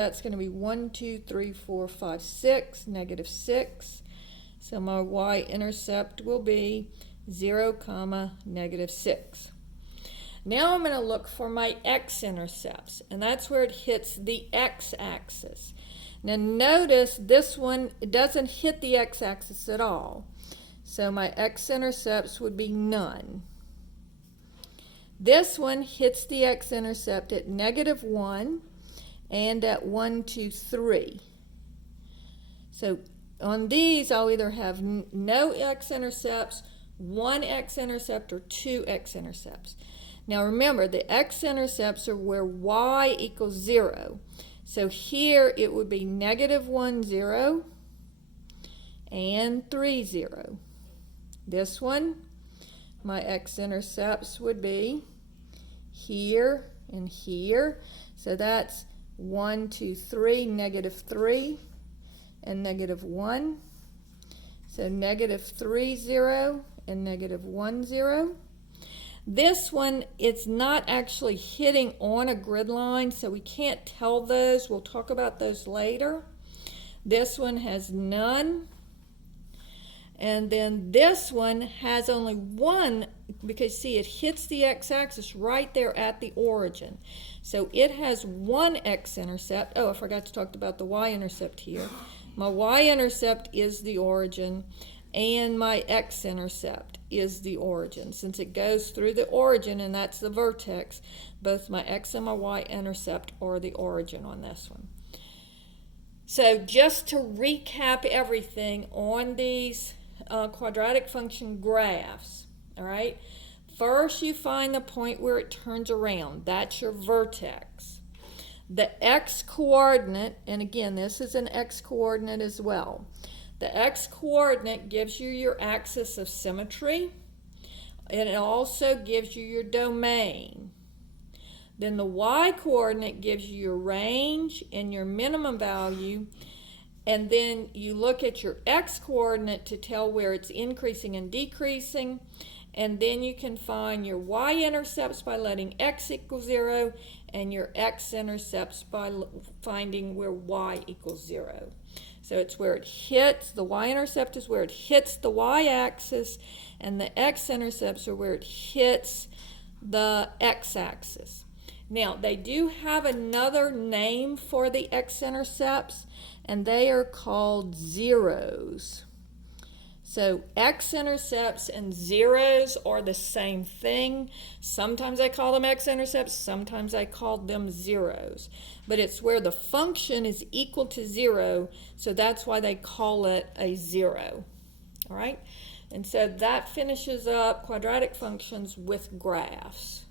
That's going to be 1, 2, 3, 4, 5, 6, negative 6. So my y-intercept will be 0, negative 6. Now I'm going to look for my x-intercepts, and that's where it hits the x-axis. Now notice this one, it doesn't hit the x-axis at all. So my x-intercepts would be none. This one hits the x-intercept at negative 1 and at 1, 2, 3. So on these, I'll either have no x-intercepts, one x-intercept, or two x-intercepts. Now remember, the x-intercepts are where y equals 0. So here it would be negative 1, 0, and 3, 0. This one, my x-intercepts would be here and here. So that's 1, 2, 3, negative 3, and negative 1. So negative 3, 0, and negative 1, 0. This one, it's not actually hitting on a grid line, so we can't tell those. We'll talk about those later. This one has none. And then this one has only one, because see, it hits the x-axis right there at the origin. So it has one x-intercept. Oh, I forgot to talk about the y-intercept here. My y-intercept is the origin, and my x-intercept is the origin. Since it goes through the origin, and that's the vertex, both my x and my y-intercept are the origin on this one. So just to recap everything on these quadratic function graphs, all right? First, you find the point where it turns around. That's your vertex. The x-coordinate, and again, this is an x-coordinate as well. The x-coordinate gives you your axis of symmetry, and it also gives you your domain. Then the y-coordinate gives you your range and your minimum value, and then you look at your x-coordinate to tell where it's increasing and decreasing, and then you can find your y-intercepts by letting x equal 0, and your x-intercepts by finding where y equals 0. So it's where it hits, the y-intercept is where it hits the y-axis, and the x-intercepts are where it hits the x-axis. Now, they do have another name for the x-intercepts, and they are called zeros. So x-intercepts and zeros are the same thing. Sometimes I call them x-intercepts, sometimes I call them zeros. But it's where the function is equal to 0, so that's why they call it a zero. All right? And so that finishes up quadratic functions with graphs.